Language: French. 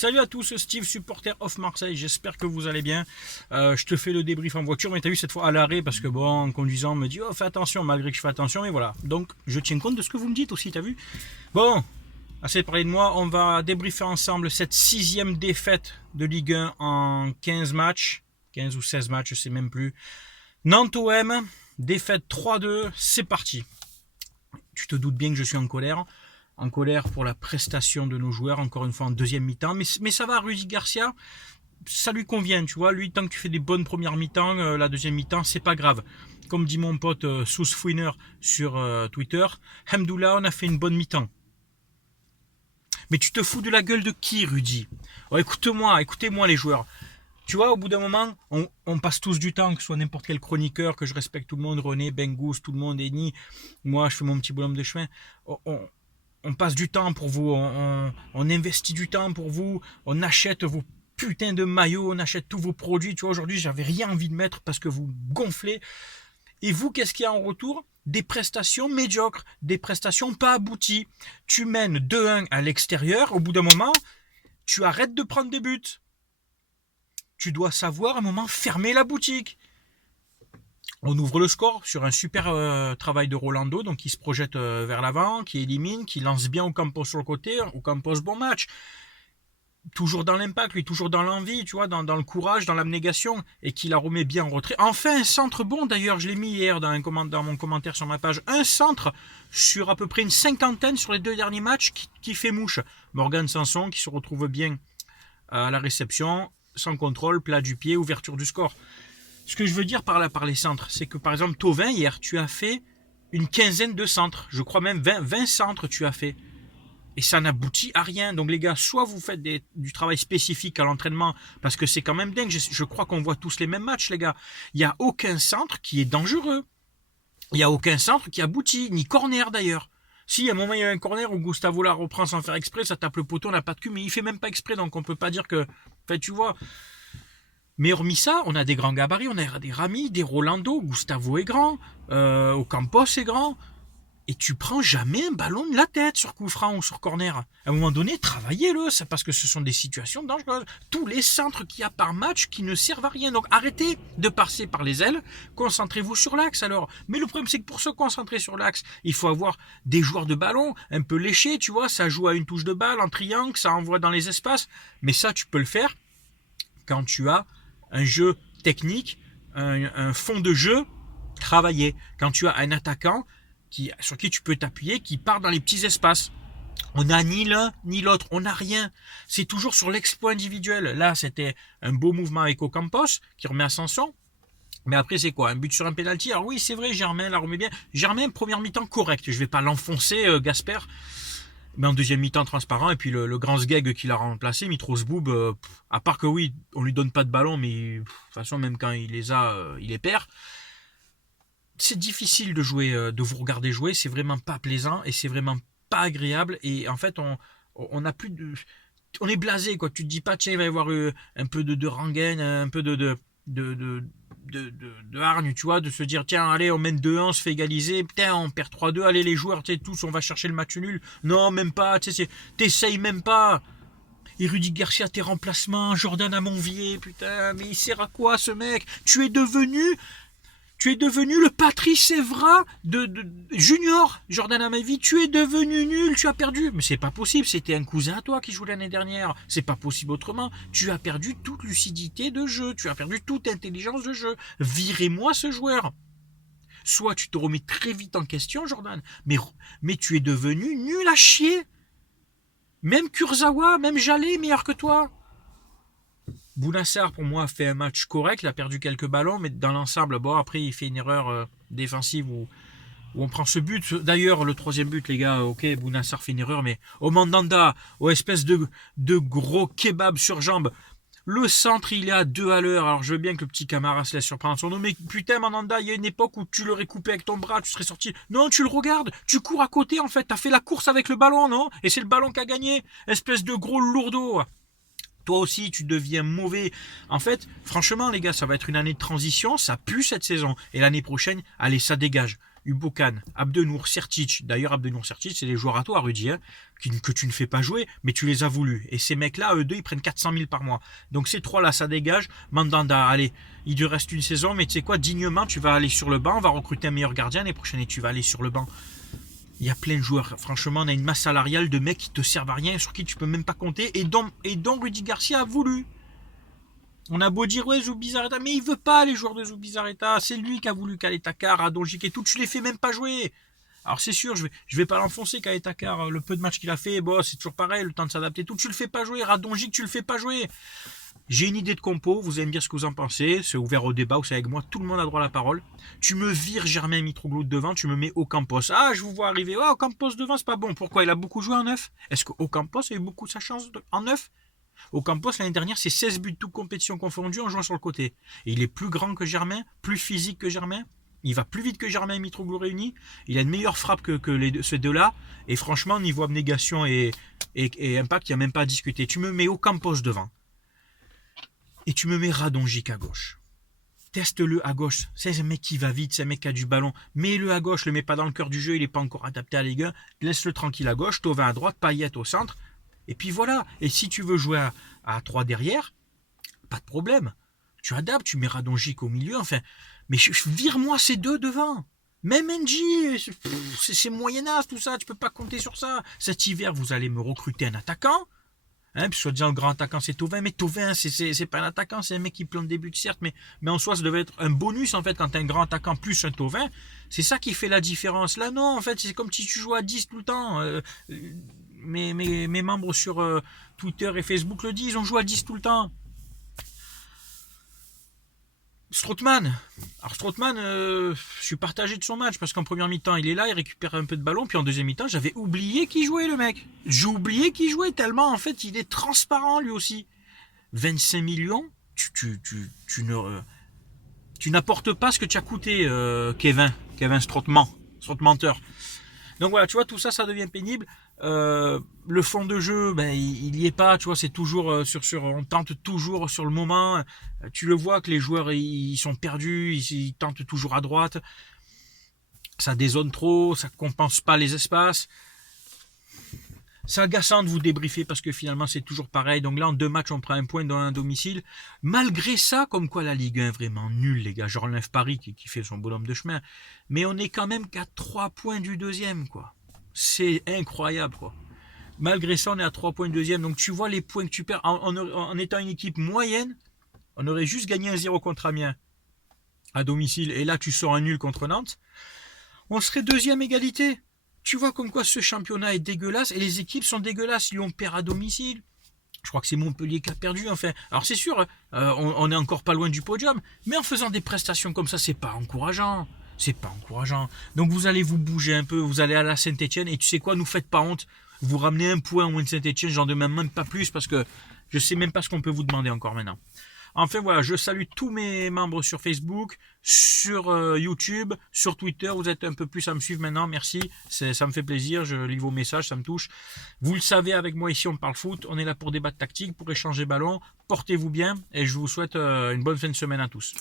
Salut à tous, Steve, supporter of Marseille, j'espère que vous allez bien. Je te fais le débrief en voiture, mais t'as vu cette fois à l'arrêt parce que bon, en conduisant, on me dit oh fais attention, malgré que je fais attention, mais voilà. Donc je tiens compte de ce que vous me dites aussi, t'as vu. Bon, assez de parler de moi, on va débriefer ensemble cette 6e défaite de Ligue 1 en 15 matchs, 15 ou 16 matchs, je sais même plus. Nantes OM, défaite 3-2, c'est parti. Tu te doutes bien que je suis en colère pour la prestation de nos joueurs, encore une fois en deuxième mi-temps, mais ça va, Rudy Garcia, ça lui convient, tu vois, lui, tant que tu fais des bonnes premières mi-temps, la deuxième mi-temps, c'est pas grave. Comme dit mon pote Sous Fouiner sur Twitter, Hamdoullah, on a fait une bonne mi-temps. Mais tu te fous de la gueule de qui, Rudy? Oh, écoutez-moi les joueurs. Tu vois, au bout d'un moment, on passe tous du temps, que ce soit n'importe quel chroniqueur, que je respecte tout le monde, René, Bengous, tout le monde, Eni, moi je fais mon petit bonhomme de chemin. On passe du temps pour vous, on investit du temps pour vous, on achète vos putains de maillots, on achète tous vos produits. Tu vois, aujourd'hui, j'avais rien envie de mettre parce que vous gonflez. Et vous, qu'est-ce qu'il y a en retour? Des prestations médiocres, des prestations pas abouties. Tu mènes 2-1 à l'extérieur, au bout d'un moment, tu arrêtes de prendre des buts. Tu dois savoir à un moment fermer la boutique. On ouvre le score sur un super travail de Rolando, donc qui se projette vers l'avant, qui élimine, qui lance bien Ocampos sur le côté, Ocampos bon match. Toujours dans l'impact, lui, toujours dans l'envie, tu vois, dans le courage, dans l'abnégation, et qui la remet bien en retrait. Enfin, un centre bon, d'ailleurs, je l'ai mis hier dans mon commentaire sur ma page, un centre sur à peu près une cinquantaine sur les 2 derniers matchs qui fait mouche. Morgan Sanson qui se retrouve bien à la réception, sans contrôle, plat du pied, ouverture du score. Ce que je veux dire par les centres, c'est que par exemple, Thauvin, hier, tu as fait une quinzaine de centres. Je crois même 20 centres tu as fait. Et ça n'aboutit à rien. Donc les gars, soit vous faites du travail spécifique à l'entraînement, parce que c'est quand même dingue. Je crois qu'on voit tous les mêmes matchs, les gars. Il n'y a aucun centre qui est dangereux. Il n'y a aucun centre qui aboutit, ni corner d'ailleurs. Si, à un moment, il y a un corner où Gustavo la reprend sans faire exprès, ça tape le poteau, on n'a pas de cul, mais il fait même pas exprès, donc on peut pas dire que... Enfin, tu vois... Mais hormis ça, on a des grands gabarits, on a des Rami, des Rolando, Gustavo est grand, Ocampos est grand, et tu prends jamais un ballon de la tête sur coup franc ou sur corner. À un moment donné, travaillez-le, c'est parce que ce sont des situations dangereuses. Tous les centres qu'il y a par match qui ne servent à rien. Donc arrêtez de passer par les ailes, concentrez-vous sur l'axe alors. Mais le problème, c'est que pour se concentrer sur l'axe, il faut avoir des joueurs de ballon un peu léchés, tu vois, ça joue à une touche de balle, en triangle, ça envoie dans les espaces. Mais ça, tu peux le faire quand tu as un jeu technique, un fond de jeu travaillé. Quand tu as un attaquant sur qui tu peux t'appuyer, qui part dans les petits espaces. On n'a ni l'un ni l'autre, on n'a rien. C'est toujours sur l'exploit individuel. Là, c'était un beau mouvement avec Ocampos, qui remet Ascension. Mais après, c'est quoi? Un but sur un penalty? Alors oui, c'est vrai, Germain la remet bien. Germain, première mi-temps correct. Je vais pas l'enfoncer, Gasper. Mais en deuxième mi-temps transparent, et puis le grand Sgeg qui l'a remplacé, Mitros Boub, à part que oui, on lui donne pas de ballon, mais de toute façon, même quand il les a, il les perd. C'est difficile de jouer, de vous regarder jouer, c'est vraiment pas plaisant, et c'est vraiment pas agréable, et en fait, on a plus de... On est blasé, quoi. Tu te dis pas, tiens, il va y avoir un peu de rengaine, un peu de hargne, tu vois, de se dire tiens allez on mène 2-1, on se fait égaliser, putain on perd 3-2, allez les joueurs, tu sais, tous on va chercher le match nul. Non, même pas, tu sais, t'essayes même pas. Et Rudy Garcia, tes remplacements, Jordan Amonvier, putain, mais il sert à quoi ce mec? Tu es devenu le Patrice Evra de junior, Jordan Amavi, tu es devenu nul, tu as perdu. Mais c'est pas possible, c'était un cousin à toi qui jouait l'année dernière. C'est pas possible autrement. Tu as perdu toute lucidité de jeu, tu as perdu toute intelligence de jeu. Virez-moi ce joueur. Soit tu te remets très vite en question, Jordan, mais tu es devenu nul à chier. Même Kurzawa, même Jallet, meilleur que toi. Bounassar, pour moi, a fait un match correct. Il a perdu quelques ballons, mais dans l'ensemble, bon, après, il fait une erreur défensive où on prend ce but. D'ailleurs, le 3e but, les gars, ok, Bounassar fait une erreur, mais au Mandanda, aux espèces de gros kebab sur jambe, le centre, il est à 2 à l'heure. Alors, je veux bien que le petit Camara se laisse surprendre son nom, mais putain, Mandanda, il y a une époque où tu l'aurais coupé avec ton bras, tu serais sorti. Non, tu le regardes, tu cours à côté, en fait. T'as fait la course avec le ballon, non? Et c'est le ballon qui a gagné. Espèce de gros lourdeau. Toi aussi, tu deviens mauvais. En fait, franchement, les gars, ça va être une année de transition. Ça pue cette saison. Et l'année prochaine, allez, ça dégage. Ubokan, Abdenour, Sertic. D'ailleurs, Abdenour, Sertic, c'est des joueurs à toi, Rudy, hein, que tu ne fais pas jouer, mais tu les as voulu. Et ces mecs-là, eux deux, ils prennent 400 000 par mois. Donc ces trois-là, ça dégage. Mandanda, allez, il te reste une saison, mais tu sais quoi, dignement, tu vas aller sur le banc, on va recruter un meilleur gardien l'année prochaine et tu vas aller sur le banc. Il y a plein de joueurs. Franchement, on a une masse salariale de mecs qui te servent à rien, sur qui tu peux même pas compter, et dont Rudy Garcia a voulu. On a beau dire, ouais, Zubizarreta, mais il veut pas les joueurs de Zubizarreta. C'est lui qui a voulu Kaletakar, Radonjic et tout. Tu les fais même pas jouer. Alors c'est sûr, je vais pas l'enfoncer, Kaletakar. Le peu de matchs qu'il a fait, bon, c'est toujours pareil, le temps de s'adapter. Tout, tu le fais pas jouer. Radonjic, tu le fais pas jouer. J'ai une idée de compo, vous allez me dire ce que vous en pensez. C'est ouvert au débat, c'est avec moi. Tout le monde a droit à la parole. Tu me vires Germain Mitroglou devant, tu me mets Ocampos. Ah, je vous vois arriver. Oh, Ocampos devant, c'est pas bon. Pourquoi? Il a beaucoup joué en neuf. Est-ce que Ocampos a eu beaucoup sa chance en neuf? Ocampos, l'année dernière, c'est 16 buts, toutes compétitions confondues, en jouant sur le côté. Et il est plus grand que Germain, plus physique que Germain. Il va plus vite que Germain et Mitroglou réunis. Il a une meilleure frappe que ces deux-là. Et franchement, niveau abnégation et impact, il n'y a même pas à discuter. Tu me mets Ocampos devant. Et tu me mets Radonjic à gauche. Teste-le à gauche. C'est un mec qui va vite, c'est un mec qui a du ballon. Mets-le à gauche, le mets pas dans le cœur du jeu, il n'est pas encore adapté à la Ligue 1. Laisse-le tranquille à gauche, Thauvin à droite, Payet au centre. Et puis voilà. Et si tu veux jouer à 3 derrière, pas de problème. Tu adaptes, tu mets Radonjic au milieu, enfin. Mais vire-moi ces deux devant. Même NG, c'est moyennasse tout ça, tu peux pas compter sur ça. Cet hiver, vous allez me recruter un attaquant. Hein, puis soit disant le grand attaquant c'est Thauvin, mais Thauvin c'est pas un attaquant, c'est un mec qui plante des buts certes, mais en soi ça devait être un bonus en fait quand t'as un grand attaquant plus un Thauvin, c'est ça qui fait la différence. Là non, en fait c'est comme si tu jouais à 10 tout le temps. Mes membres sur Twitter et Facebook le disent, on joue à 10 tout le temps. Strootman. Alors Strootman, je suis partagé de son match parce qu'en première mi-temps il est là, il récupère un peu de ballon, puis en deuxième mi-temps j'avais oublié qu'il jouait le mec. J'ai oublié qu'il jouait tellement en fait il est transparent lui aussi. 25 millions, tu n'apportes pas ce que tu as coûté Kevin Strootmenteur. Donc voilà, tu vois, tout ça, ça devient pénible. Le fond de jeu, ben, il y est pas, tu vois, c'est toujours on tente toujours sur le moment. Tu le vois que les joueurs, ils sont perdus, ils tentent toujours à droite. Ça dézone trop, ça compense pas les espaces. C'est agaçant de vous débriefer parce que finalement c'est toujours pareil. Donc là en 2 matchs on prend un point dans un domicile. Malgré ça, comme quoi la Ligue 1 est vraiment nulle les gars. Je relève Paris qui fait son bonhomme de chemin. Mais on est quand même qu'à 3 points du deuxième quoi. C'est incroyable quoi. Malgré ça on est à 3 points du deuxième. Donc tu vois les points que tu perds. En étant une équipe moyenne, on aurait juste gagné 1-0 contre Amiens à domicile. Et là tu sors un nul contre Nantes. On serait deuxième égalité. Tu vois comme quoi ce championnat est dégueulasse et les équipes sont dégueulasses. Lyon perd à domicile. Je crois que c'est Montpellier qui a perdu. Enfin, alors c'est sûr, on est encore pas loin du podium, mais en faisant des prestations comme ça, c'est pas encourageant. C'est pas encourageant. Donc vous allez vous bouger un peu, vous allez à la Saint-Etienne et tu sais quoi, nous faites pas honte. Vous ramenez un point au moins de Saint-Etienne, j'en demande même pas plus parce que je sais même pas ce qu'on peut vous demander encore maintenant. Enfin voilà, je salue tous mes membres sur Facebook, sur YouTube, sur Twitter. Vous êtes un peu plus à me suivre maintenant, merci. Ça me fait plaisir, je lis vos messages, ça me touche. Vous le savez, avec moi ici on parle foot, on est là pour débattre tactique, pour échanger ballon. Portez-vous bien et je vous souhaite une bonne fin de semaine à tous.